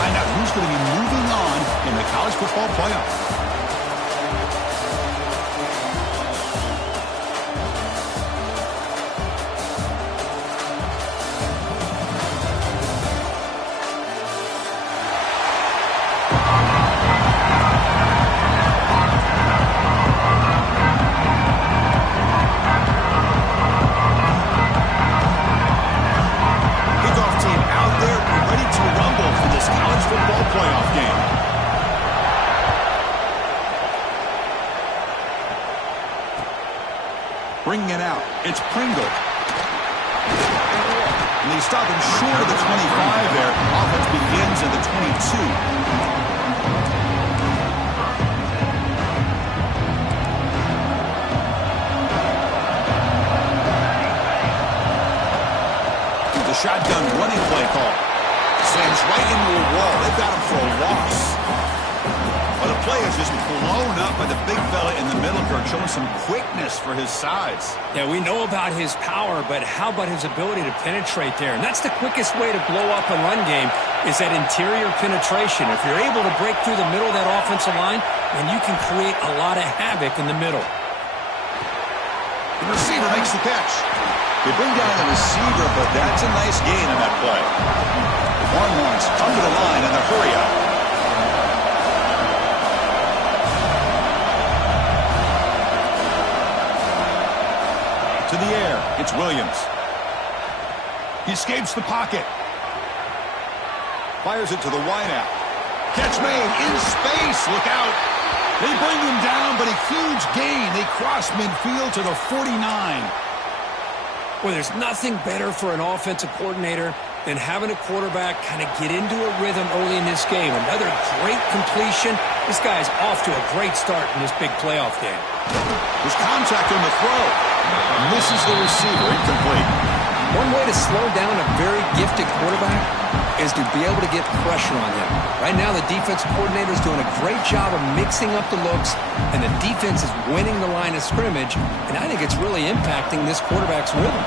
find out who's going to be moving on in the college football playoff. Bringing it out, it's Pringle. And they stop him short of the 25 there. Offense begins at the 22. The shotgun running play call. Slams right into a wall. They've got him for a loss. Well, the play is just blown up by the big fella in the middle, Kirk, showing some quickness for his size. Yeah, we know about his power, but how about his ability to penetrate there? And that's the quickest way to blow up a run game is that interior penetration. If you're able to break through the middle of that offensive line, then you can create a lot of havoc in the middle. The receiver makes the catch. They bring down the receiver, but that's a nice gain on that play. Longhorns come to the line and the hurry up. To the air, it's Williams. He escapes the pocket. Fires it to the wideout. Catch made in space. Look out. They bring him down, but a huge gain. They cross midfield to the 49. Well, there's nothing better for an offensive coordinator than having a quarterback kind of get into a rhythm early in this game. Another great completion. This guy's off to a great start in this big playoff game. There's contact on the throw. Misses the receiver. Incomplete. One way to slow down a very gifted quarterback is to be able to get pressure on him. Right now, the defensive coordinator is doing a great job of mixing up the looks, and the defense is winning the line of scrimmage, and I think it's really impacting this quarterback's rhythm.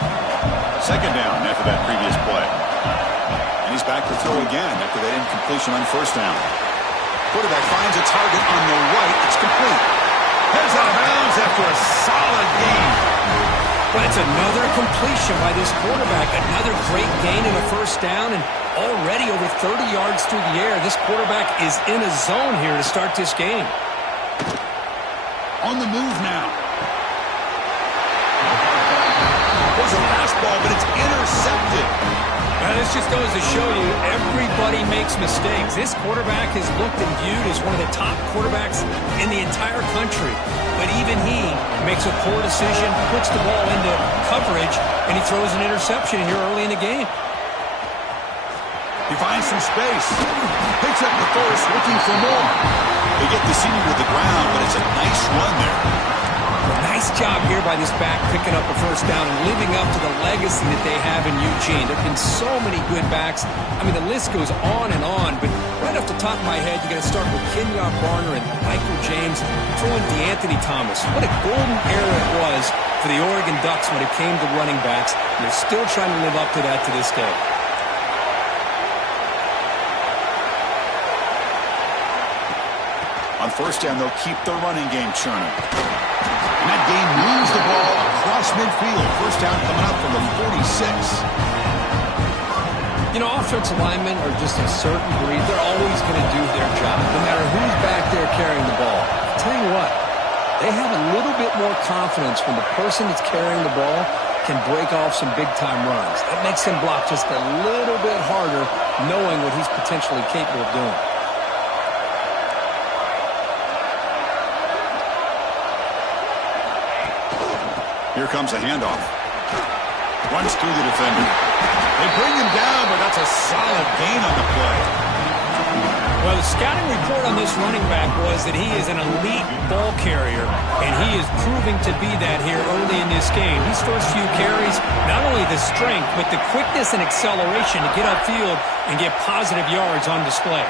Second down after that previous play. And he's back to throw again after that incompletion on first down. Quarterback finds a target on the right. It's complete. Heads out of bounds after a solid gain. But it's another completion by this quarterback. Another great gain in a first down, and already over 30 yards through the air. This quarterback is in a zone here to start this game. On the move now. There's a fastball, but it's intercepted. Now, this just goes to show you everybody makes mistakes. This quarterback is looked and viewed as one of the top quarterbacks in the entire country. But even he makes a poor decision, puts the ball into coverage, and he throws an interception here early in the game. He finds some space. Picks up the first, looking for more. They get the senior to the ground, but it's a nice run there. Nice job here by this back, picking up a first down and living up to the legacy that they have in Eugene. There have been so many good backs. I mean, the list goes on, but right off the top of my head, you got to start with Kenyon Barner and Michael James, throwing DeAnthony Thomas. What a golden era it was for the Oregon Ducks when it came to running backs, and they're still trying to live up to that to this day. On first down, they'll keep the running game churning. And that game moves the ball across midfield. First down coming up from the 46. You know, offensive linemen are just a certain breed. They're always going to do their job, no matter who's back there carrying the ball. I'll tell you what, they have a little bit more confidence when the person that's carrying the ball can break off some big-time runs. That makes him block just a little bit harder, knowing what he's potentially capable of doing. Here comes a handoff. Runs through the defender. They bring him down, but that's a solid gain on the play. Well, the scouting report on this running back was that he is an elite ball carrier, and he is proving to be that here early in this game. These first few carries, not only the strength, but the quickness and acceleration to get upfield and get positive yards on display.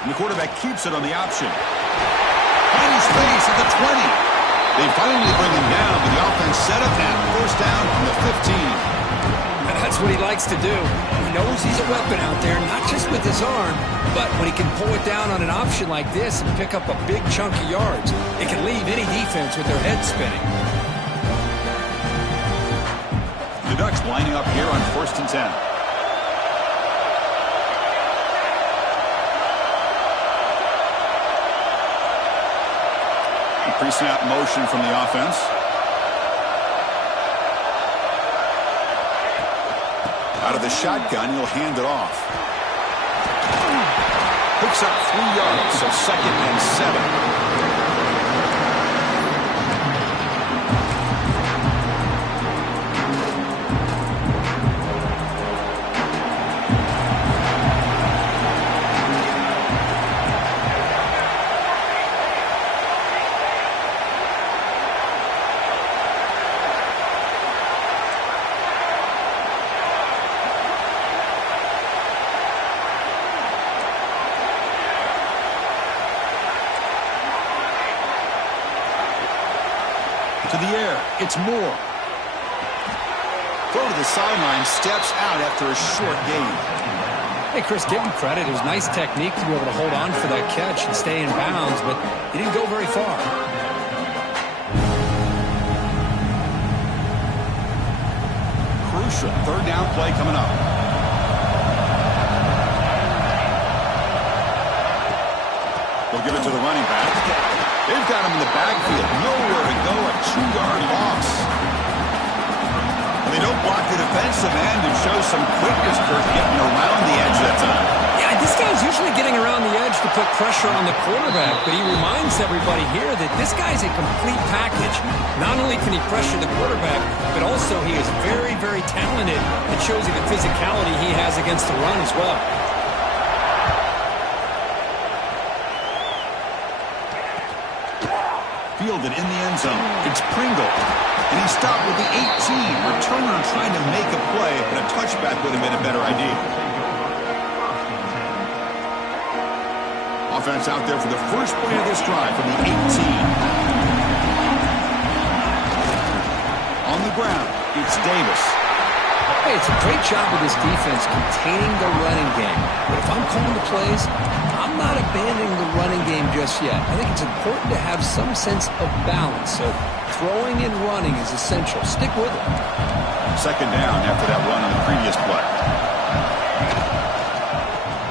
And the quarterback keeps it on the option. Finding space at the 20. They finally bring him down, but the offense set up now. First down from the 15. That's what he likes to do. He knows he's a weapon out there, not just with his arm, but when he can pull it down on an option like this and pick up a big chunk of yards, it can leave any defense with their head spinning. The Ducks lining up here on 1st and 10. Pre-snap motion from the offense. Out of the shotgun, he'll hand it off. Picks up 3 yards, so 2nd and 7. To the air, it's Moore. Throw to the sideline, steps out after a short gain. Hey, Chris, give him credit. It was nice technique to be able to hold on for that catch and stay in bounds, but he didn't go very far. Crucial 3rd down play coming up. They'll give it to the running back. They've got him in the backfield. Nowhere to go. A 2-yard loss. And they don't block the defensive end and show some quickness, Kurt, getting around the edge that time. Yeah, this guy's usually getting around the edge to put pressure on the quarterback, but he reminds everybody here that this guy's a complete package. Not only can he pressure the quarterback, but also he is very, very talented. It shows you the physicality he has against the run as well. Fielded in the end zone. It's Pringle. And he stopped with the 18. Returner trying to make a play, but a touchback would have been a better idea. Offense out there for the first play of this drive from the 18. On the ground, it's Davis. Hey, it's a great job of this defense containing the running game. But if I'm calling the plays, I'm not abandoning the running game just yet. I think it's important to have some sense of balance. So throwing and running is essential. Stick with it. 2nd down after that run on the previous play.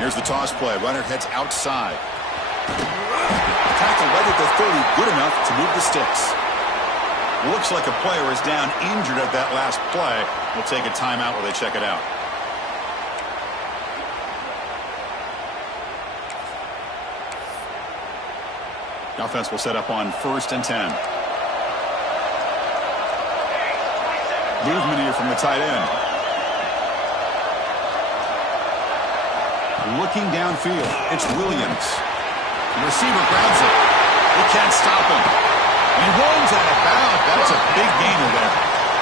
Here's the toss play. Runner heads outside. Tackle right at the 30. Good enough to move the sticks. Looks like a player is down injured at that last play. We'll take a timeout while they check it out. The offense will set up on 1st and 10. Movement here from the tight end. Looking downfield, it's Williams. The receiver grabs it. They can't stop him. And he runs out of bounds. That's a big gainer there.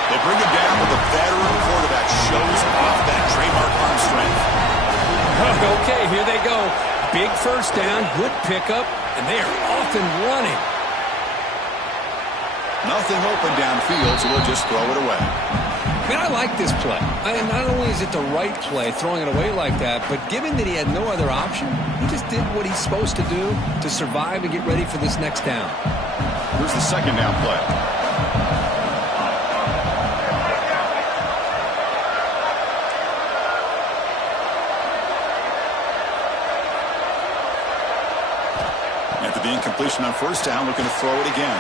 They bring him down with a veteran quarterback. Shows off that trademark arm strength. Okay, here they go. Big first down, good pickup, and they are off and running. Nothing open downfield, so we'll just throw it away. Man, I like this play. Not only is it the right play, throwing it away like that, but given that he had no other option, he just did what he's supposed to do to survive and get ready for this next down. Here's the 2nd down play. After the incompletion on 1st down, looking to throw it again.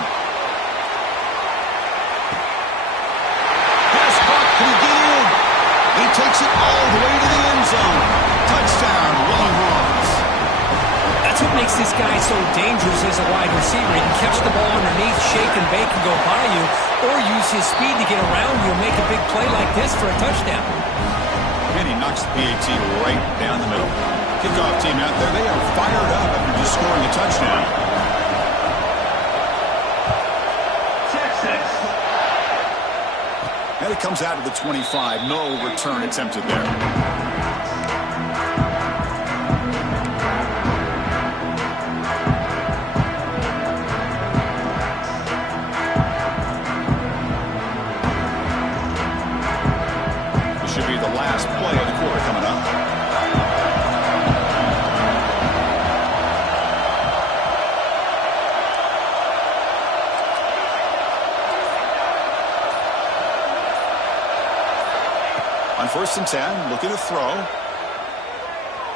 Pass caught. Can he get in? He takes it all the way to the end zone. Touchdown, Longhorns. That's what makes this guy so dangerous as a wide receiver. He can catch the ball underneath, shake and bake and go by you, or use his speed to get around you and make a big play like this for a touchdown. And he knocks the PAT right down the middle. Kickoff team out there, they are fired up after just scoring a touchdown. And it comes out of the 25. No return attempted there. 1st and 10, looking to throw.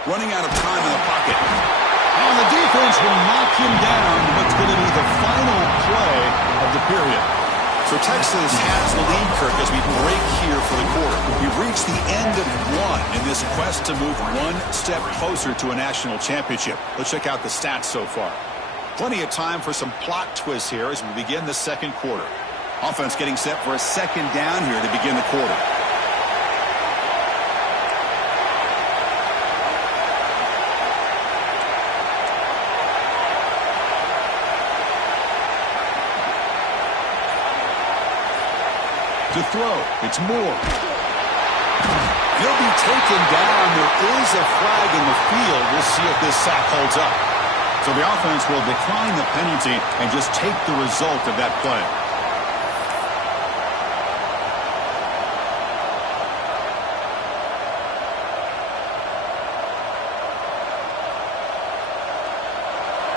Running out of time in the pocket. And the defense will knock him down to what's going to be the final play of the period. So Texas has the lead, Kirk, as we break here for the quarter. We've reached the end of one in this quest to move one step closer to a national championship. Let's check out the stats so far. Plenty of time for some plot twists here as we begin the second quarter. Offense getting set for a 2nd down here to begin the quarter. To throw, it's Moore. He'll be taken down. There is a flag in the field. We'll see if this sack holds up. So the offense will decline the penalty and just take the result of that play.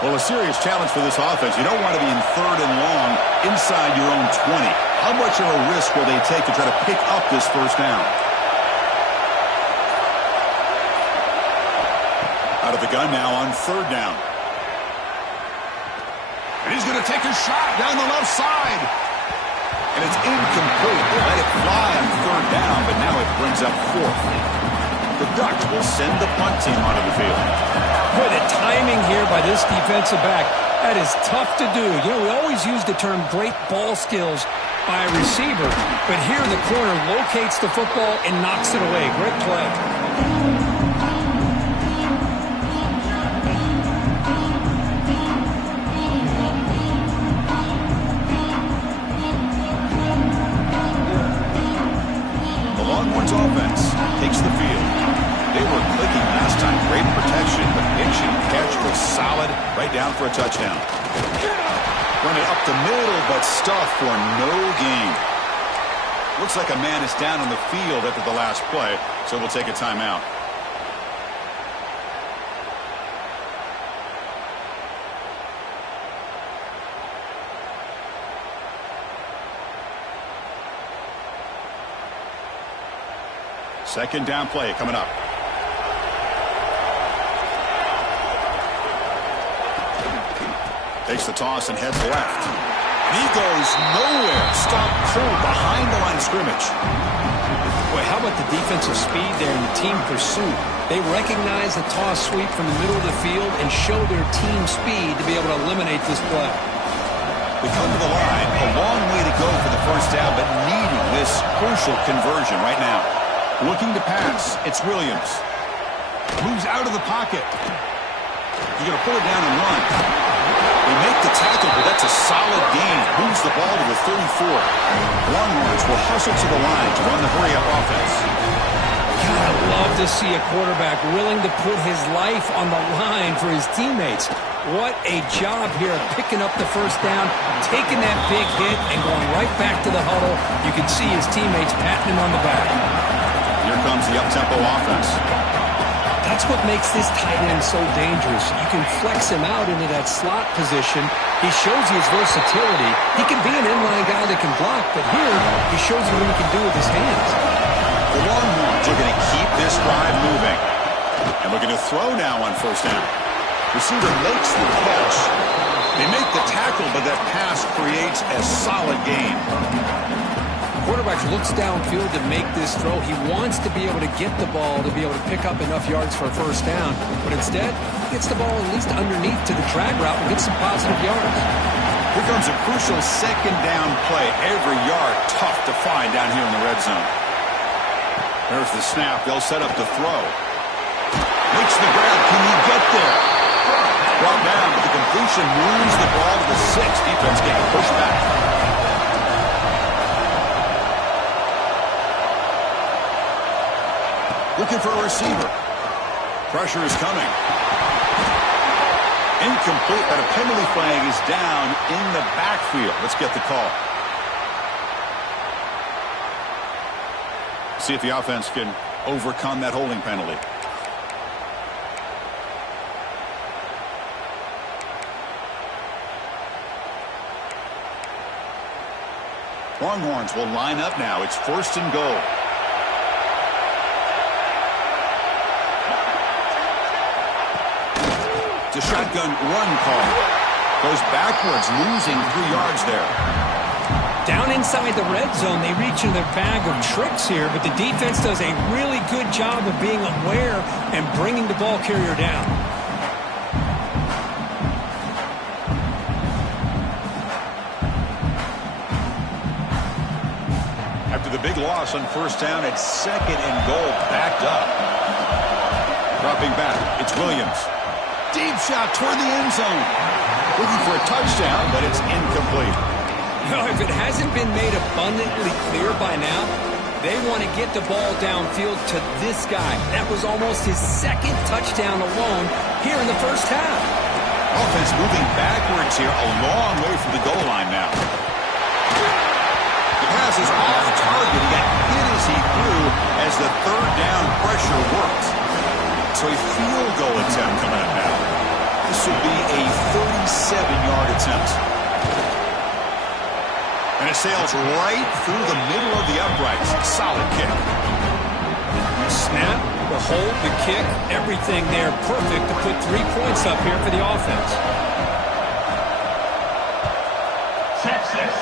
Well, a serious challenge for this offense. You don't want to be in 3rd and long inside your own 20. How much of a risk will they take to try to pick up this 1st down? Out of the gun now on 3rd down. And he's going to take a shot down the left side. And it's incomplete. They let it fly on 3rd down, but now it brings up 4th. The Ducks will send the punt team onto the field. Boy, the timing here by this defensive back, that is tough to do. You know, we always use the term great ball skills by a receiver, but here the corner locates the football and knocks it away. Great play. The Longhorns offense takes the field. They were clicking last time. Great protection. The pitch and catch was solid. Right down for a touchdown. Run it up the middle, but stuffed for no gain. Looks like a man is down on the field after the last play, so we'll take a timeout. Second down play coming up. Takes the toss and heads left. And he goes nowhere. Stopped cold behind the line of scrimmage. Boy, how about the defensive speed there in the team pursuit? They recognize the toss sweep from the middle of the field and show their team speed to be able to eliminate this play. We come to the line. A long way to go for the 1st down, but needing this crucial conversion right now. Looking to pass. It's Williams. Moves out of the pocket. He's going to pull it down and run. They make the tackle, but that's a solid gain. Moves the ball to the 34. Longhorns will hustle to the line to run the hurry-up offense. God, I love to see a quarterback willing to put his life on the line for his teammates. What a job here of picking up the 1st down, taking that big hit, and going right back to the huddle. You can see his teammates patting him on the back. Here comes the up-tempo offense. That's what makes this tight end so dangerous. You can flex him out into that slot position. He shows you his versatility. He can be an inline guy that can block, but here he shows you what he can do with his hands. The Longhorns are going to keep this drive moving. And looking to throw now on 1st down. Receiver makes the catch. They make the tackle, but that pass creates a solid gain. Quarterback looks downfield to make this throw. He wants to be able to get the ball to be able to pick up enough yards for a 1st down. But instead, he gets the ball at least underneath to the drag route and gets some positive yards. Here comes a crucial 2nd down play. Every yard tough to find down here in the red zone. There's the snap. They'll set up the throw. Makes the grab. Can he get there? Brought down, but the completion moves the ball to the 6. Defense getting pushed back. Looking for a receiver. Pressure is coming. Incomplete, but a penalty flag is down in the backfield. Let's get the call. See if the offense can overcome that holding penalty. Longhorns will line up now. It's 1st and goal. It's a shotgun run call. Goes backwards, losing 3 yards there. Down inside the red zone, they reach in their bag of tricks here, but the defense does a really good job of being aware and bringing the ball carrier down. After the big loss on first down, it's 2nd and goal, backed up. Dropping back, it's Williams. Deep shot toward the end zone. Looking for a touchdown, but it's incomplete. No, if it hasn't been made abundantly clear by now, they want to get the ball downfield to this guy. That was almost his 2nd touchdown alone here in the first half. Offense moving backwards here, a long way from the goal line now. The pass is off target. He got hit as he threw as the 3rd down pressure worked. So a field goal attempt coming up now. This would be a 37-yard attempt. And it sails right through the middle of the uprights. Solid kick. The snap, the hold, the kick, everything there perfect to put 3 points up here for the offense. Texas.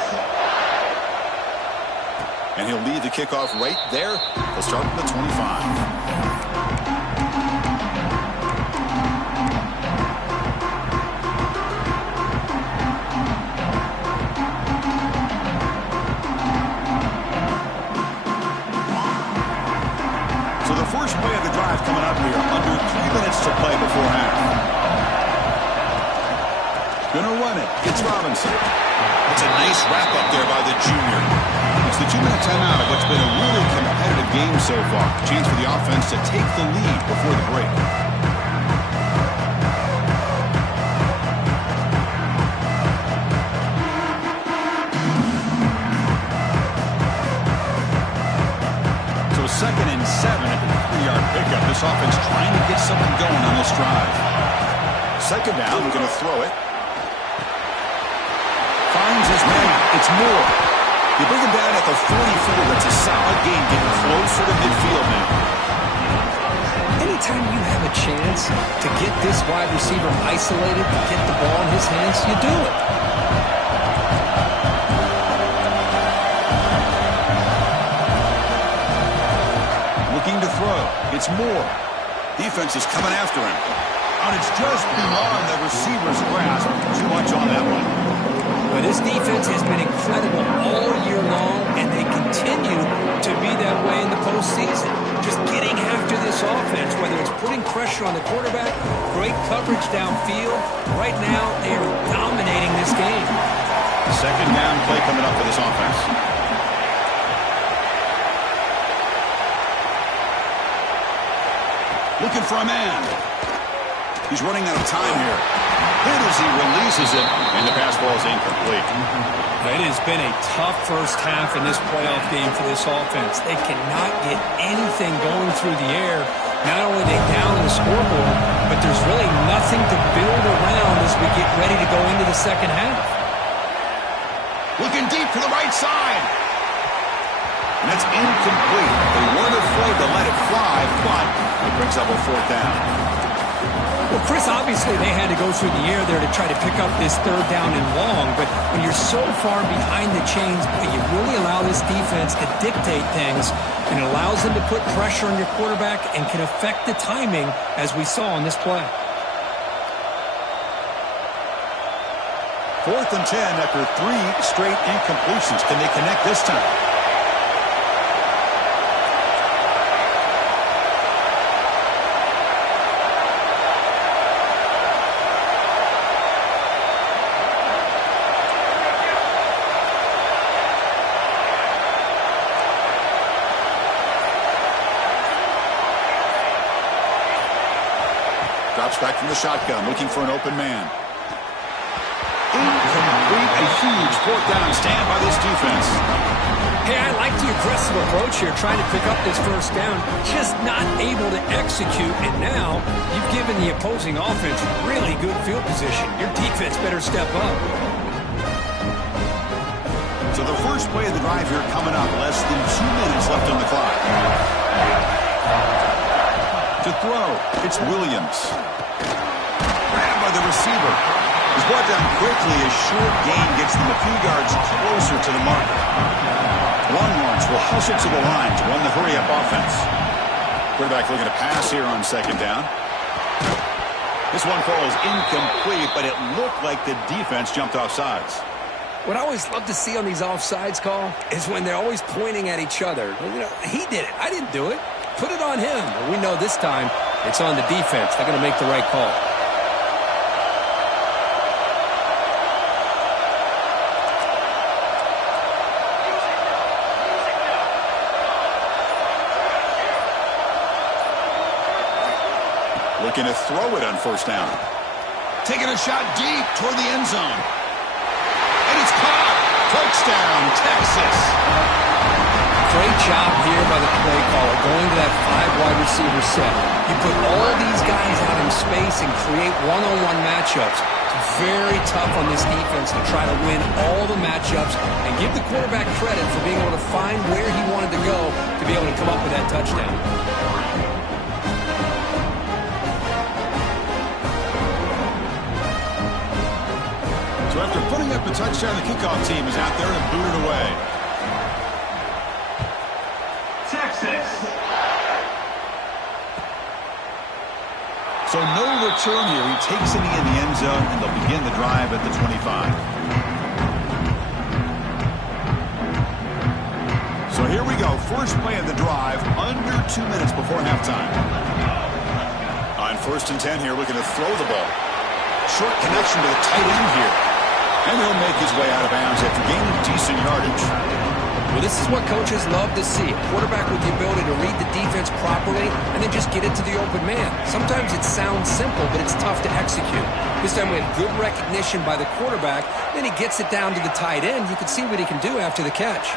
And he'll lead the kickoff right there. He'll start from the 25. First play of the drive coming up here. Under 3 minutes to play before half. Gonna run it. It's Robinson. It's a nice wrap-up there by the junior. It's the 2-minute timeout of what's been a really competitive game so far. Chance for the offense to take the lead before the break. So 2nd and 7 at the 3-yard pickup. This offense trying to get something going on this drive. 2nd down, we're going to throw it. Finds his man. It's Moore. You bring him down at the 44. That's a solid game, getting closer to midfield now. Anytime you have a chance to get this wide receiver isolated, to get the ball in his hands, you do it. Looking to throw. It's Moore. Defense is coming after him. And it's just beyond the receiver's grasp. Too much on that one. Well, this defense has been incredible all year long, and they continue to be that way in the postseason. Just getting after this offense, whether it's putting pressure on the quarterback, great coverage downfield. Right now, they are dominating this game. 2nd down play coming up for this offense. Looking for a man. He's running out of time here. Hit as he releases it, and the pass ball is incomplete. It has been a tough first half in this playoff game for this offense. They cannot get anything going through the air. Not only are they down in the scoreboard, but there's really nothing to build around as we get ready to go into the second half. Looking deep to the right side. And that's incomplete. They weren't afraid to let it fly, but it brings up a 4th down. Well, Chris, obviously they had to go through the air there to try to pick up this 3rd down and long, but when you're so far behind the chains, you really allow this defense to dictate things, and it allows them to put pressure on your quarterback and can affect the timing, as we saw on this play. 4th and 10 after 3 straight incompletions. Can they connect this time? Drops back from the shotgun, looking for an open man. Incomplete, a huge 4th down stand by this defense. Hey, I like the aggressive approach here, trying to pick up this first down, just not able to execute, and now you've given the opposing offense really good field position. Your defense better step up. So the first play of the drive here coming up, less than 2 minutes left on the clock. To throw, it's Williams. Grabbed by receiver. He's brought down quickly as short gain gets them a few yards closer to the marker. Longhorns will hustle to the line to run the hurry-up offense. Quarterback looking to pass here on second down. This one falls incomplete, but it looked like the defense jumped off sides. What I always love to see on these offsides call is when they're always pointing at each other. You know, he did it. I didn't do it. Put it on him. But we know this time it's on the defense. They're going to make the right call. Looking to throw it on first down. Taking a shot deep toward the end zone. And it's caught. Touchdown, Texas. Great job here by the play caller going to that 5-wide receiver set. You put all these guys out in space and create one-on-one matchups. It's very tough on this defense to try to win all the matchups and give the quarterback credit for being able to find where he wanted to go to be able to come up with that touchdown. So after putting up a touchdown, the kickoff team is out there to boot it away. Texas. So no return here. He takes it in the end zone, and they'll begin the drive at the 25. So here we go. First play of the drive, under 2 minutes before halftime. On 1st and 10 here, looking to throw the ball. Short connection to the tight end here. And he'll make his way out of bounds after gaining decent yardage. Well, this is what coaches love to see. A quarterback with the ability to read the defense properly and then just get it to the open man. Sometimes it sounds simple, but it's tough to execute. This time we had good recognition by the quarterback. Then he gets it down to the tight end. You can see what he can do after the catch.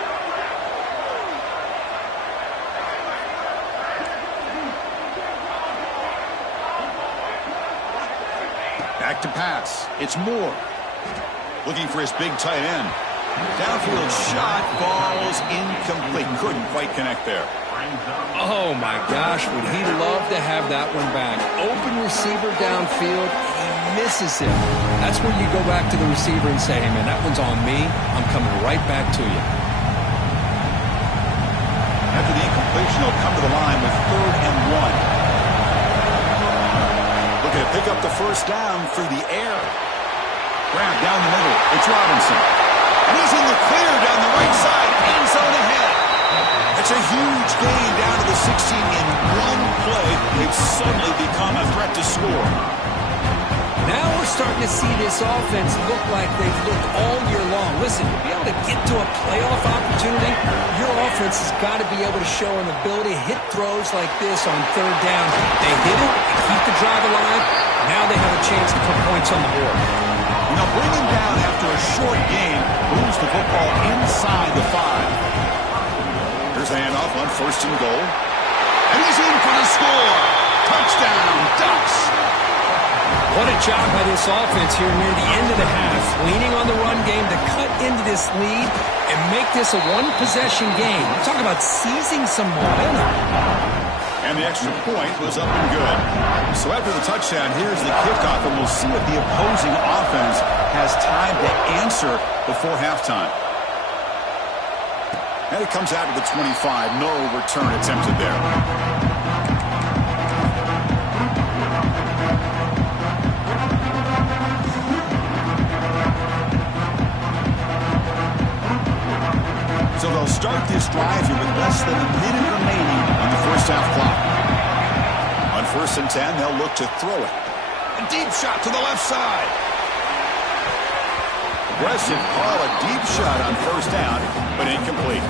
Back to pass. It's Moore. Looking for his big tight end. Downfield shot falls incomplete. Couldn't quite connect there. Oh, my gosh. Would he love to have that one back. Open receiver downfield. He misses it. That's where you go back to the receiver and say, hey, man, that one's on me. I'm coming right back to you. After the incompletion, he'll come to the line with 3rd and 1. Looking to pick up the first down through the air. Grab down the middle. It's Robinson. And he's in the clear down the right side. End zone ahead. It's a huge gain down to the 16 in one play. They've suddenly become a threat to score. Now we're starting to see this offense look like they've looked all year long. Listen, to be able to get to a playoff opportunity, your offense has got to be able to show an ability to hit throws like this on 3rd down. They hit it, they keep the drive alive. Now they have a chance to put points on the board. Now bring him down after a short gain. Moves the football inside the 5. Here's the handoff on 1st and goal. And he's in for the score. Touchdown, Ducks. What a job by this offense here near the end of the half. Leaning on the run game to cut into this lead and make this a one-possession game. We're talking about seizing some momentum. And the extra point was up and good. So after the touchdown, here's the kickoff, and we'll see if the opposing offense has time to answer before halftime. And it comes out to the 25. No return attempted there. So they'll start this drive here with less than a minute remaining on the first half clock. On 1st and 10, they'll look to throw it. A deep shot to the left side. Aggressive call, a deep shot on 1st down, but incomplete.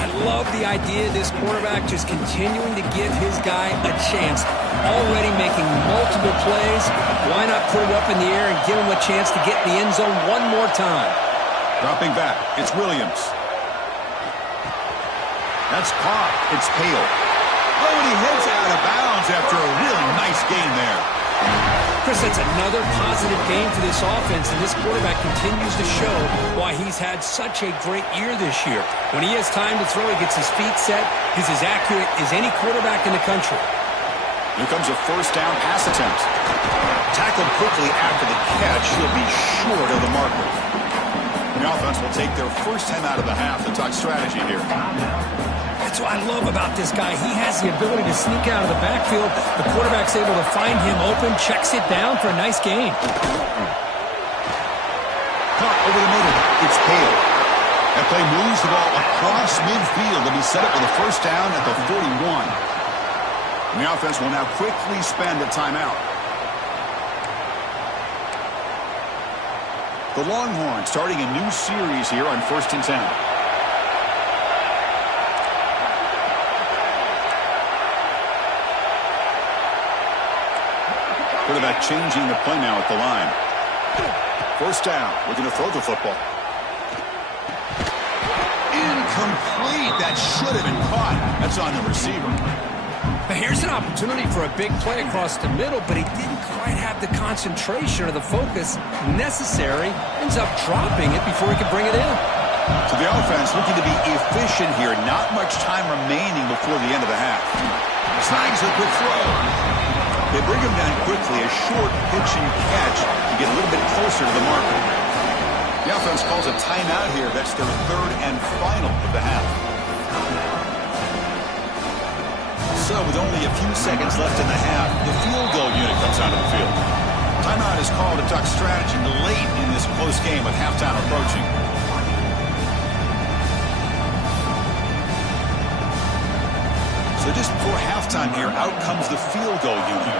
I love the idea of this quarterback just continuing to give his guy a chance. Already making multiple plays. Why not put it up in the air and give him a chance to get in the end zone one more time? Dropping back, it's Williams. That's caught. It's Hale. Oh, and he heads out of bounds after a really nice gain there. Chris, that's another positive game for this offense, and this quarterback continues to show why he's had such a great year this year. When he has time to throw, he gets his feet set. He's as accurate as any quarterback in the country. Here comes a 1st down pass attempt. tackled quickly after the catch. He'll be short of the marker. The offense will take their first time out of the half. The talk strategy here. That's what I love about this guy. He has the ability to sneak out of the backfield. The quarterback's able to find him open, checks it down for a nice gain. Caught over the middle. It's Hale. That play moves the ball across midfield to be set up with a first down at the 41. And the offense will now quickly spend a timeout. The Longhorns starting a new series here on 1st and 10. Quarterback changing the play now at the line. First down. Looking to throw the football. Incomplete. That should have been caught. That's on the receiver. Here's an opportunity for a big play across the middle, but he didn't quite have the concentration or the focus necessary. Ends up dropping it before he could bring it in. So the offense looking to be efficient here. Not much time remaining before the end of the half. Snags a quick throw. They bring him down quickly. A short pitch and catch to get a little bit closer to the marker. The offense calls a timeout here. That's their third and final of the half. So with only a few seconds left in the half, the field goal unit comes out of the field. Timeout is called to talk strategy late in this close game with halftime approaching. So just before halftime here, out comes the field goal unit.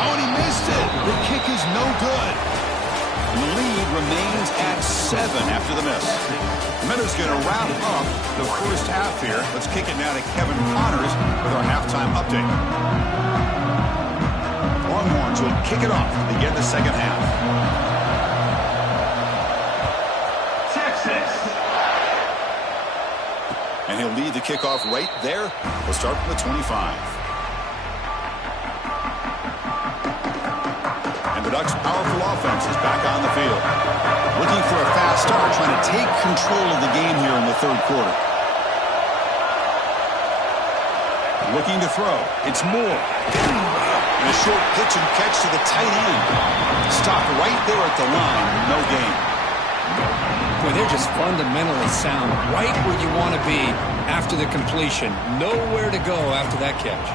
Oh, and he missed it. The kick is no good. And the lead remains at 7 after the miss. The Meadows going to wrap up the first half here. Let's kick it now to Kevin Connors with our halftime update. Longhorns will kick it off to begin the second half. And he'll lead the kickoff right there. We'll start from the 25. And the Ducks' powerful offense is back on the field. Looking for a fast start, trying to take control of the game here in the third quarter. Looking to throw. It's Moore. And a short pitch and catch to the tight end. Stopped right there at the line. No gain. Boy, they're just fundamentally sound, right where you want to be after the completion. Nowhere to go after that catch.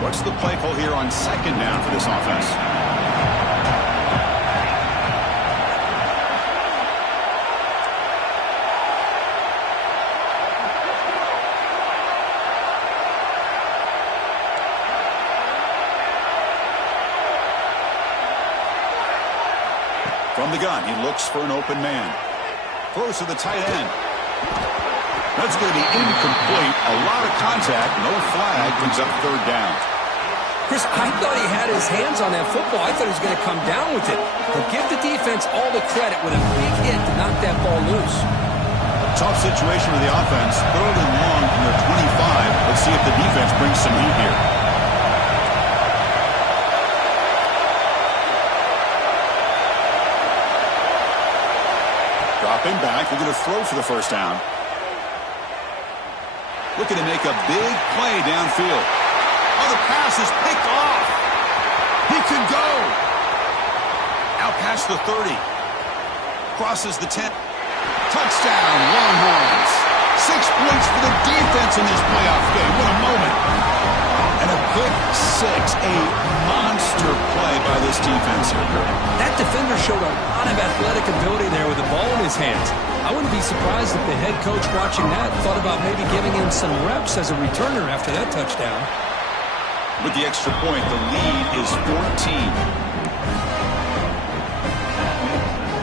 What's the play call here on second down for this offense? From the gun, he looks for an open man. Throws to the tight end. That's going to be incomplete. A lot of contact. No flag. Brings up third down. Chris, I thought he had his hands on that football. I thought he was going to come down with it. But give the defense all the credit with a big hit to knock that ball loose. Tough situation for the offense. Third and long from their 25. Let's see if the defense brings some heat here. Dropping back, they're going to throw for the first down. Looking to make a big play downfield. Oh, the pass is picked off. He could go. Out past the 30. Crosses the 10. Touchdown, Longhorns. 6 points for the defense in this playoff game. What a moment. And a pick six. A monster play by this defense here. That defender showed a lot of athletic ability there with the ball in his hands. I wouldn't be surprised if the head coach watching that thought about maybe giving him some reps as a returner after that touchdown. With the extra point, the lead is 14.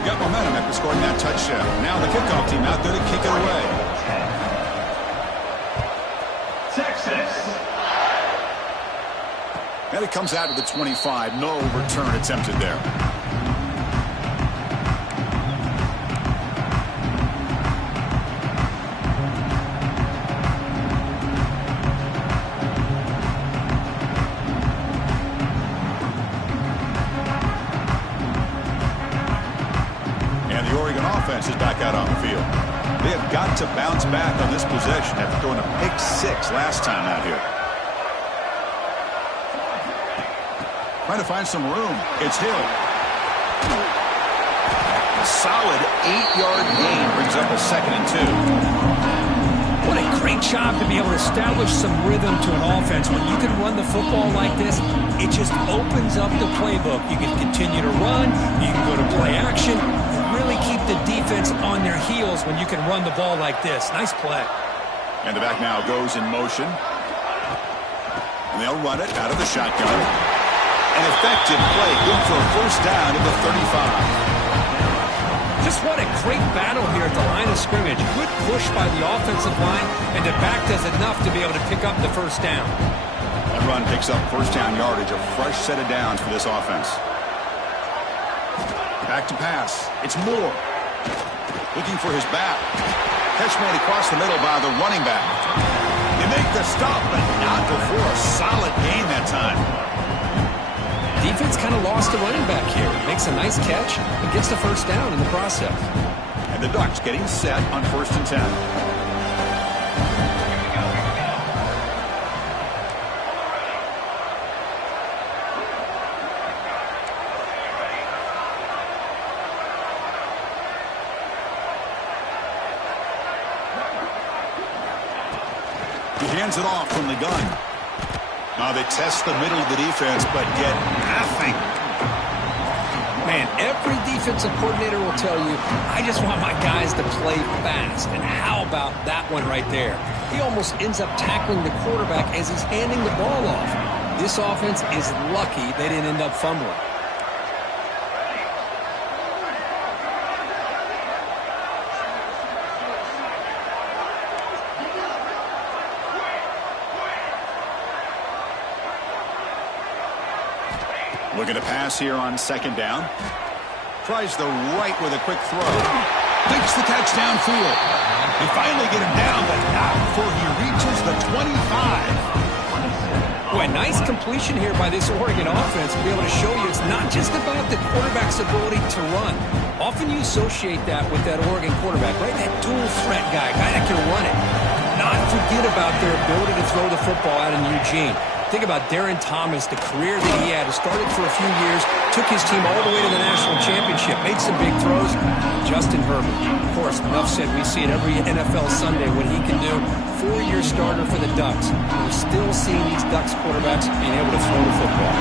Got momentum after scoring that touchdown. Now the kickoff team out there to kick it away. Texas. And it comes out to the 25. No return attempted there. And the Oregon offense is back out on the field. They have got to bounce back on this possession after throwing a pick 6 last time out here. Trying to find some room. It's Hill. A solid 8-yard gain brings up a 2nd and 2. What a great job to be able to establish some rhythm to an offense. When you can run the football like this, it just opens up the playbook. You can continue to run. You can go to play action. Really keep the defense on their heels when you can run the ball like this. Nice play. And the back now goes in motion. And they'll run it out of the shotgun. An effective play. Good for a first down at the 35. Just what a great battle here at the line of scrimmage. Good push by the offensive line, and the back does enough to be able to pick up the first down. That run picks up first down yardage, a fresh set of downs for this offense. Back to pass. It's Moore. Looking for his back. Catch made across the middle by the running back. They make the stop, but not before a solid gain that time. Defense kind of lost the running back here. Makes a nice catch and gets the first down in the process. And the Ducks getting set on 1st and 10. He hands it off from the gun. Now they test the middle of the defense, but get nothing. Man, every defensive coordinator will tell you, I just want my guys to play fast. And how about that one right there? He almost ends up tackling the quarterback as he's handing the ball off. This offense is lucky they didn't end up fumbling. Looking to pass here on 2nd down. Tries the right with a quick throw. Makes the catch downfield. They finally get him down, but not before he reaches the 25. Boy, nice completion here by this Oregon offense to be able to show you it's not just about the quarterback's ability to run. Often you associate that with that Oregon quarterback, right? That dual threat guy that can run it. Not forget about their ability to throw the football out in Eugene. Think about Darren Thomas, the career that he had. He started for a few years, took his team all the way to the national championship, made some big throws. Justin Herbert, of course, enough said. We see it every NFL Sunday what he can do. 4-year starter for the Ducks. We're still seeing these Ducks quarterbacks being able to throw the football.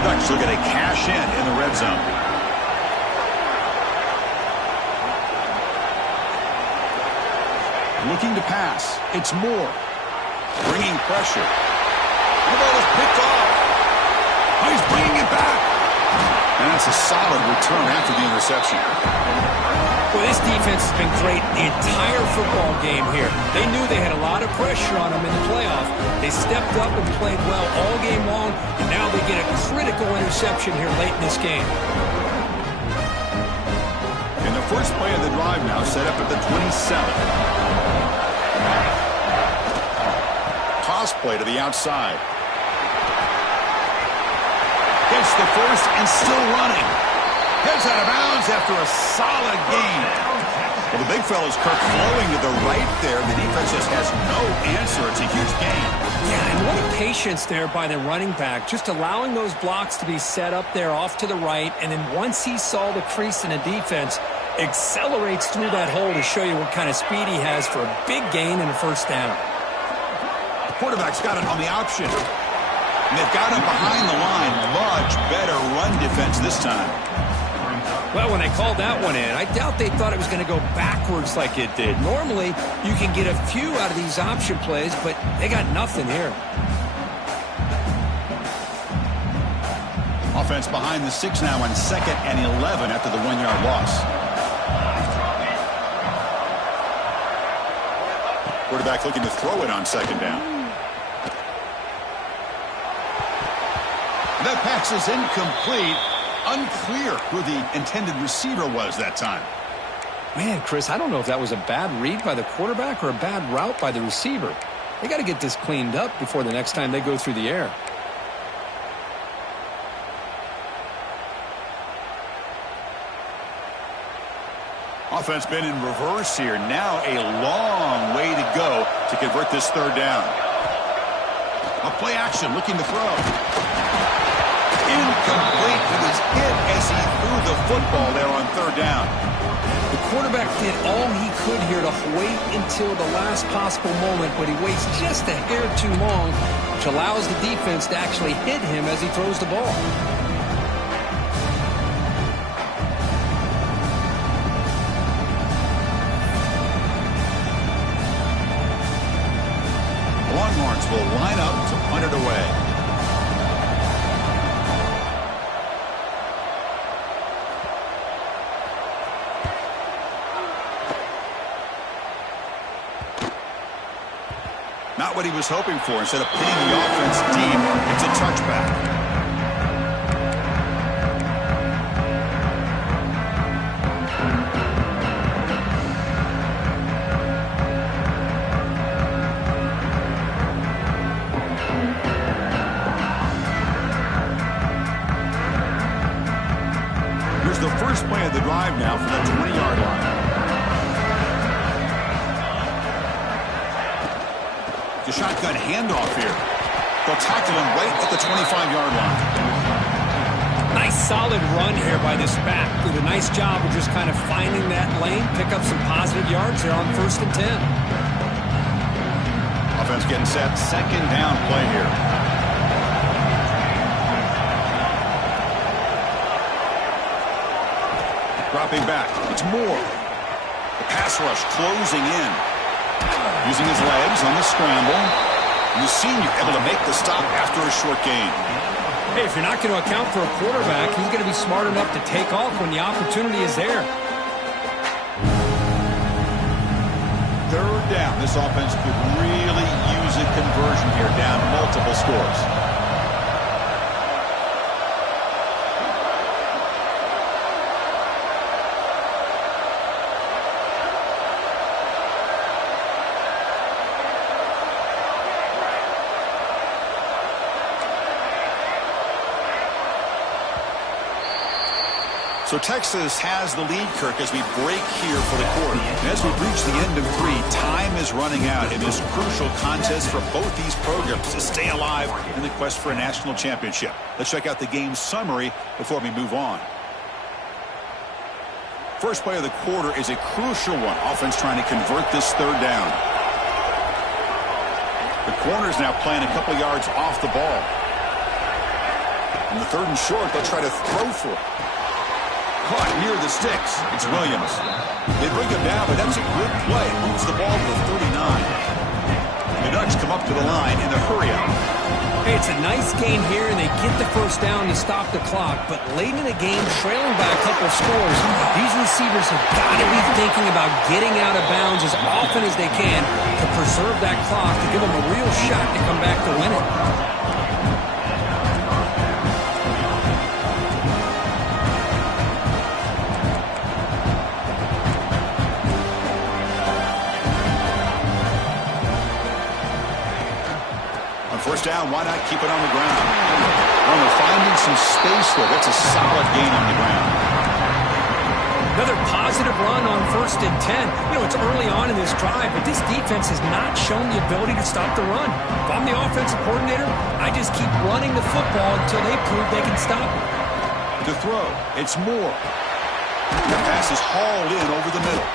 The Ducks looking to cash in the red zone. Looking to pass. It's Moore. Bringing pressure. The ball is picked off. Oh, he's bringing it back. And that's a solid return after the interception. Well, this defense has been great the entire football game here. They knew they had a lot of pressure on them in the playoff. They stepped up and played well all game long, and now they get a critical interception here late in this game. In the first play of the drive now, set up at the 27. Toss play to the outside. Gets the first and still running. Heads out of bounds after a solid gain. Well, the big fella's Kirk flowing to the right there. The defense just has no answer. It's a huge gain. Yeah, and what a patience there by the running back. Just allowing those blocks to be set up there off to the right. And then once he saw the crease in the defense, accelerates through that hole to show you what kind of speed he has for a big gain and a first down. The quarterback's got it on the option. And they've got him behind the line. Much better run defense this time. Well, when they called that one in, I doubt they thought it was going to go backwards like it did. Normally, you can get a few out of these option plays, but they got nothing here. Offense behind the 6 now on 2nd and 11 after the 1-yard loss. Quarterback looking to throw it on 2nd down. That pass is incomplete. Unclear who the intended receiver was that time. Man, Chris, I don't know if that was a bad read by the quarterback or a bad route by the receiver. They got to get this cleaned up before the next time they go through the air. Offense been in reverse here. Now a long way to go to convert this third down. A play action, looking to throw. Incomplete. He was hit as he threw the football there on third down. The quarterback did all he could here to wait until the last possible moment, but he waits just a hair too long, which allows the defense to actually hit him as he throws the ball. Longhorns will line up to punt it away. Not what he was hoping for. Instead of pinning the offense deep, it's a touchback. Here's the first play of the drive now from the 20-yard line. The shotgun handoff here. They'll tackle him right at the 25-yard line. Nice solid run here by this back. Did a nice job of just kind of finding that lane, pick up some positive yards there on 1st and 10. Offense getting set. Second down play here. Dropping back. It's Moore. The pass rush closing in. Using his legs on the scramble. And the senior able to make the stop after a short gain. Hey, if you're not going to account for a quarterback, he's going to be smart enough to take off when the opportunity is there. Third down. This offense could really use a conversion here, down multiple scores. So Texas has the lead, Kirk, as we break here for the quarter. And as we reach the end of 3, time is running out in this crucial contest for both these programs to stay alive in the quest for a national championship. Let's check out the game summary before we move on. First play of the quarter is a crucial one. Offense trying to convert this third down. The corner's now playing a couple yards off the ball. On the 3rd and short, they'll try to throw for it. Caught near the sticks. It's Williams. They bring him down, but that's a good play. Moves the ball to the 39. The Ducks come up to the line in the hurry-up. Hey, it's a nice gain here, and they get the first down to stop the clock. But late in the game, trailing by a couple of scores, these receivers have got to be thinking about getting out of bounds as often as they can to preserve that clock, to give them a real shot to come back to win it. First down, why not keep it on the ground? Well, they're finding some space there. That's a solid gain on the ground. Another positive run on 1st and 10. You know, it's early on in this drive, but this defense has not shown the ability to stop the run. If I'm the offensive coordinator, I just keep running the football until they prove they can stop it. To throw, it's Moore. The pass is hauled in over the middle.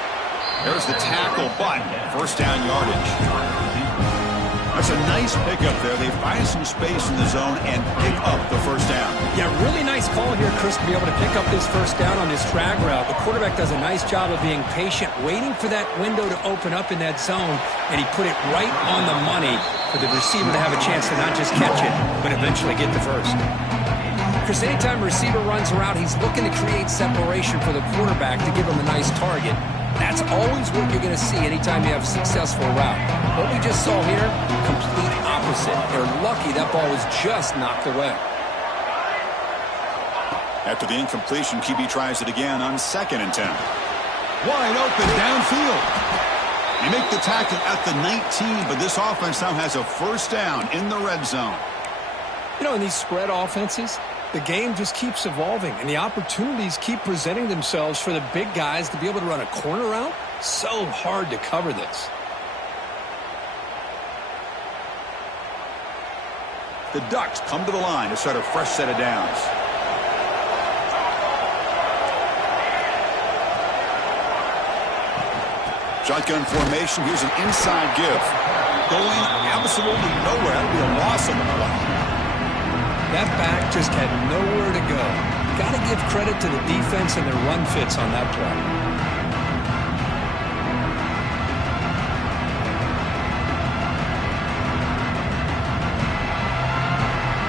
There's the tackle, but first down yardage. That's a nice pickup there. They find some space in the zone and pick up the first down. Yeah, really nice call here, Chris, to be able to pick up this first down on this drag route. The quarterback does a nice job of being patient, waiting for that window to open up in that zone, and he put it right on the money for the receiver to have a chance to not just catch it, but eventually get the first. Chris, anytime a receiver runs a route, he's looking to create separation for the quarterback to give him a nice target. That's always what you're going to see anytime you have a successful route. What we just saw here, complete opposite. They're lucky that ball was just knocked away. After the incompletion, QB tries it again on 2nd and 10. Wide open downfield. They make the tackle at the 19, but this offense now has a first down in the red zone. You know, in these spread offenses, The game just keeps evolving, and the opportunities keep presenting themselves for the big guys to be able to run a corner route. So hard to cover this. The Ducks come to the line to start a fresh set of downs. Shotgun formation. Here's an inside give. Going absolutely nowhere. That would be a loss on the play. That back just had nowhere to go. Got to give credit to the defense and their run fits on that play.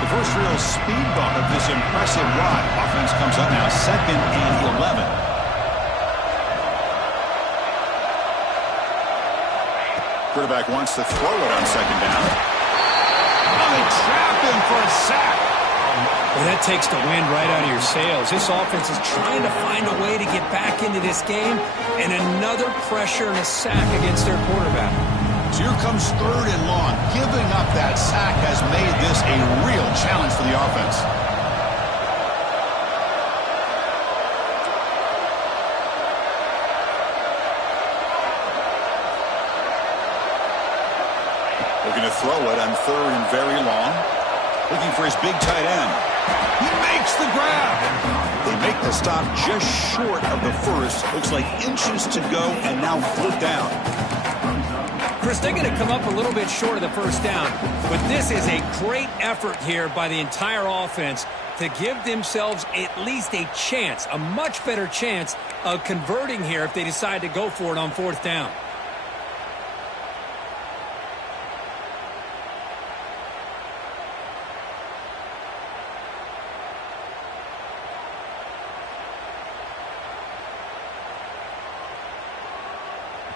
The first real speed bump of this impressive ride. Offense comes up now 2nd and 11. Quarterback wants to throw it on 2nd down. Oh, they trap him for a sack. Well, that takes the wind right out of your sails. This offense is trying to find a way to get back into this game, and another pressure and a sack against their quarterback. So here comes 3rd and long. Giving up that sack has made this a real challenge for the offense. Looking to throw it on 3rd and very long. Looking for his big tight end. He makes the grab. They make the stop just short of the first. Looks like inches to go and now 4th down. Chris, they're going to come up a little bit short of the first down, but this is a great effort here by the entire offense to give themselves at least a chance, a much better chance of converting here if they decide to go for it on 4th down.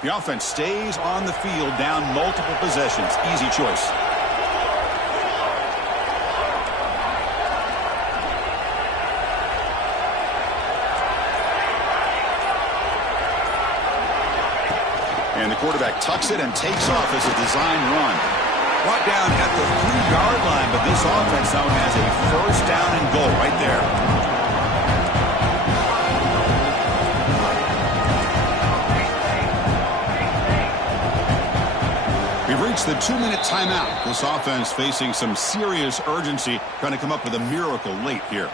The offense stays on the field, down multiple possessions. Easy choice. And the quarterback tucks it and takes off as a design run. Brought down at the 3-yard line, but this offense now has a 1st down and goal right there. We've reached the 2-minute timeout. This offense facing some serious urgency, trying to come up with a miracle late here.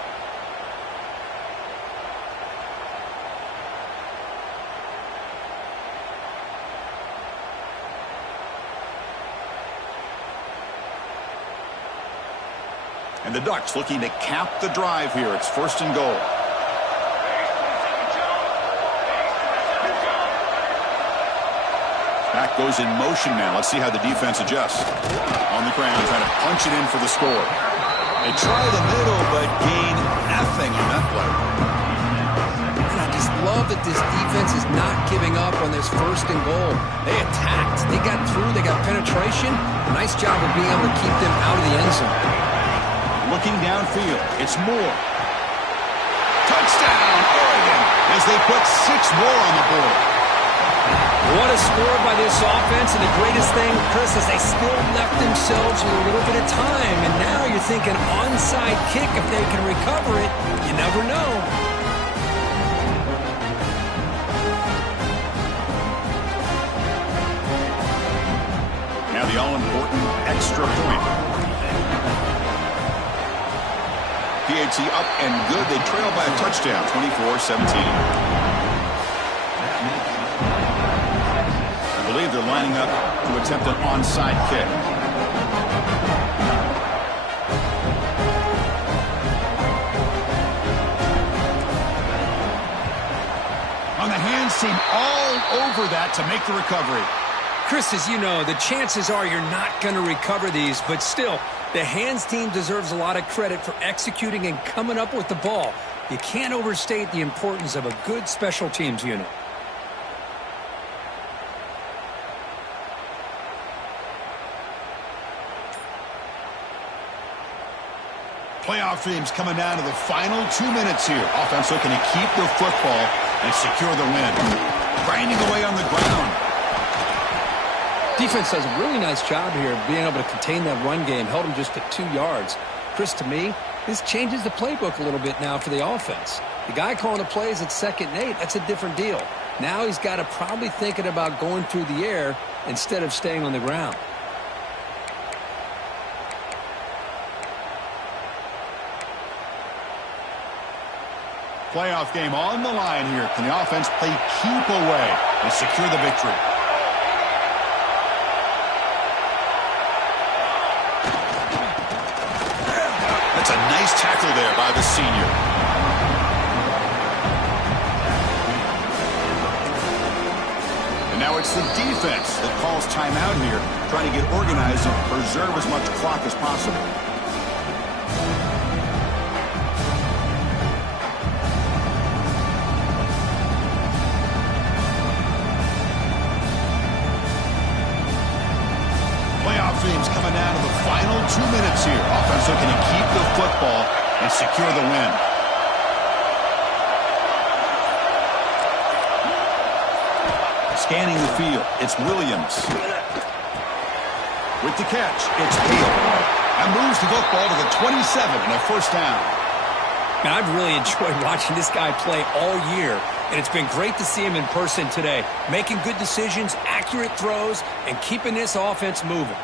And the Ducks looking to cap the drive here. It's 1st and goal. Back goes in motion now. Let's see how the defense adjusts. On the ground, trying to punch it in for the score. They try the middle, but gain nothing on that play. And I just love that this defense is not giving up on this 1st and goal. They attacked. They got through. They got penetration. Nice job of being able to keep them out of the end zone. Looking downfield. It's Moore. Touchdown, Oregon, as they put 6 more on the board. What a score by this offense, and the greatest thing, Chris, is they still left themselves with a little bit of time, and now you're thinking onside kick, if they can recover it, you never know. Now the all-important extra point. PAT up and good. They trail by a touchdown, 24-17. I believe they're lining up to attempt an onside kick. On the hands team all over that to make the recovery. Chris, as you know, the chances are you're not going to recover these, but still, the hands team deserves a lot of credit for executing and coming up with the ball. You can't overstate the importance of a good special teams unit. Playoff teams coming down to the final 2 minutes here. Offense looking to keep the football and secure the win. Grinding away on the ground. Defense does a really nice job here of being able to contain that run game. Held them just at 2 yards. Chris, to me, This changes the playbook a little bit now for the offense. The guy calling the plays at 2nd and 8, that's a different deal. Now he's got to probably thinking about going through the air instead of staying on the ground. Playoff game on the line here. Can the offense play keep away and secure the victory? That's a nice tackle there by the senior. And now it's the defense that calls timeout here, trying to get organized and preserve as much clock as possible. Teams coming down to the final 2 minutes here. Offense looking to keep the football and secure the win. Scanning the field, it's Williams. With the catch, it's Hill. And moves the football to the 27 and a first down. Now, I've really enjoyed watching this guy play all year, and it's been great to see him in person today, making good decisions, accurate throws, and keeping this offense moving.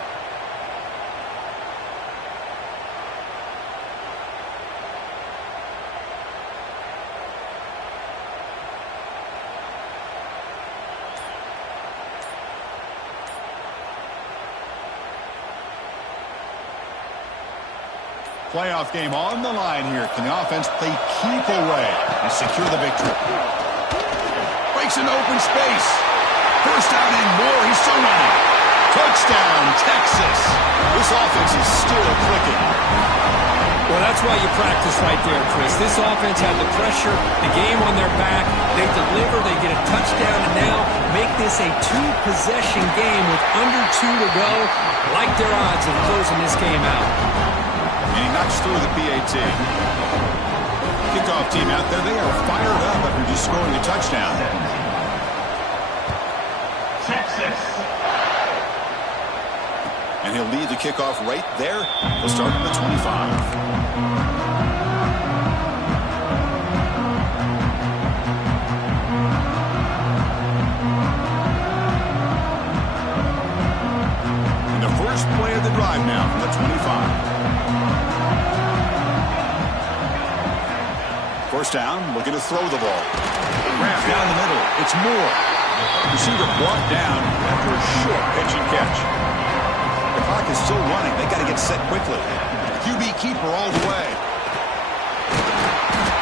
Playoff game on the line here. Can the offense play keep away and secure the victory? Breaks into open space. First down and more. He's still running. Touchdown, Texas. This offense is still clicking. Well, that's why you practice right there, Chris. This offense had the pressure, the game on their back. They deliver, they get a touchdown, and now make this a 2-possession game with under 2 to go. Like their odds of closing this game out. And he knocks through the PAT. Kickoff team out there, they are fired up after just scoring a touchdown. Texas. And he'll lead the kickoff right there. He'll start at the 25. Play of the drive now from the 25. First down, looking to throw the ball. Wrap down the middle. It's Moore. Receiver brought down after a short pitch and catch. The clock is still running. They got to get set quickly. QB keeper all the way.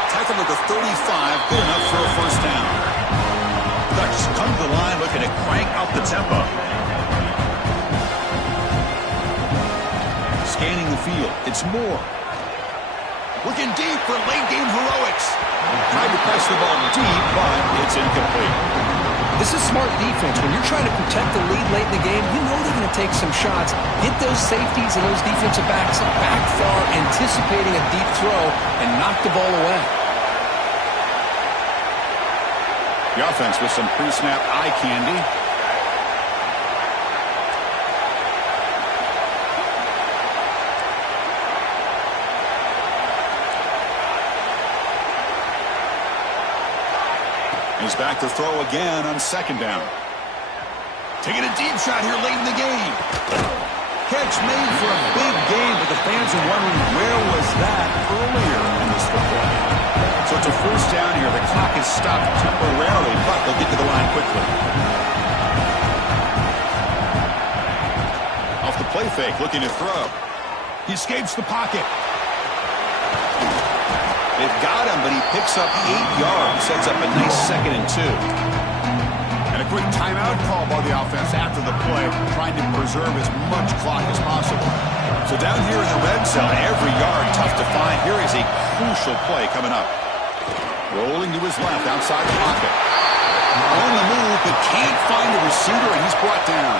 Tackle at the 35. Good enough for a first down. Ducks come to the line looking to crank up the tempo. Scanning the field. It's Moore. Looking deep for late-game heroics. Tried to press the ball deep, but it's incomplete. This is smart defense. When you're trying to protect the lead late in the game, you know they're going to take some shots. Get those safeties and those defensive backs back far, anticipating a deep throw, and knock the ball away. The offense with some pre-snap eye candy. He's back to throw again on second down. Taking a deep shot here late in the game. Catch made for a big game, but the fans are wondering where was that earlier in this football game. So it's a first down here. The clock is stopped temporarily, but they'll get to the line quickly. Off the play fake, looking to throw. He escapes the pocket. They've got him, but he picks up 8 yards. Sets up a nice 2nd and 2. And a quick timeout call by the offense after the play, trying to preserve as much clock as possible. So down here in the red zone, every yard tough to find. Here is a crucial play coming up. Rolling to his left, outside the pocket. On the move, but can't find a receiver, and he's brought down.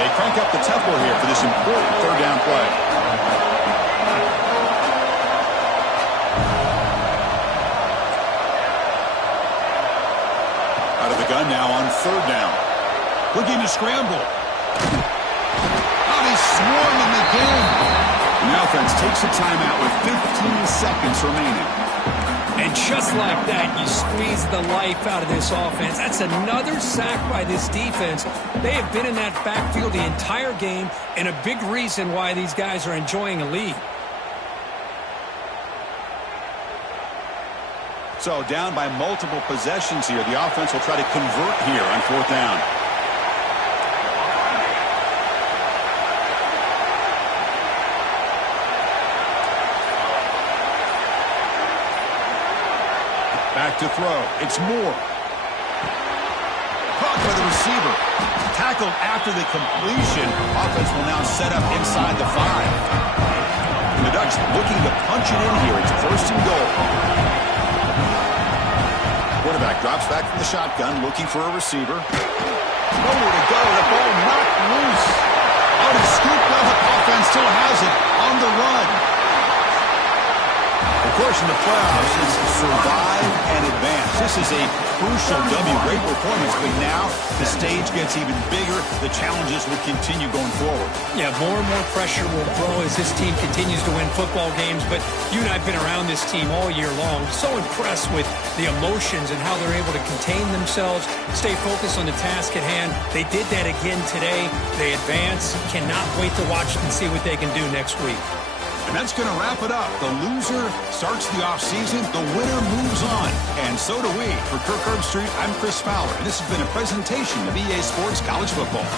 They crank up the tempo here for this important third down play. Gun now on third down. Looking to scramble. Oh, they swarm him again. And the offense takes a timeout with 15 seconds remaining. And just like that, you squeeze the life out of this offense. That's another sack by this defense. They have been in that backfield the entire game, and a big reason why these guys are enjoying a lead. So down by multiple possessions here. The offense will try to convert here on 4th down. Back to throw. It's Moore. Caught by the receiver. Tackled after the completion. Offense will now set up inside the 5. And the Ducks looking to punch it in here. It's 1st and goal. Quarterback drops back from the shotgun, looking for a receiver. Nowhere to go. The ball knocked loose. Oh, he scooped up. The offense still has it on the run. Of course, in the playoffs, it's survive and advance. This is a crucial W. Great performance, but now the stage gets even bigger. The challenges will continue going forward. Yeah, more and more pressure will grow as this team continues to win football games, but you and I have been around this team all year long. So impressed with the emotions and how they're able to contain themselves, stay focused on the task at hand. They did that again today. They advance. Cannot wait to watch and see what they can do next week. And that's going to wrap it up. The loser starts the offseason. The winner moves on. And so do we. For Kirk Herbstreit, I'm Chris Fowler. And this has been a presentation of EA Sports College Football.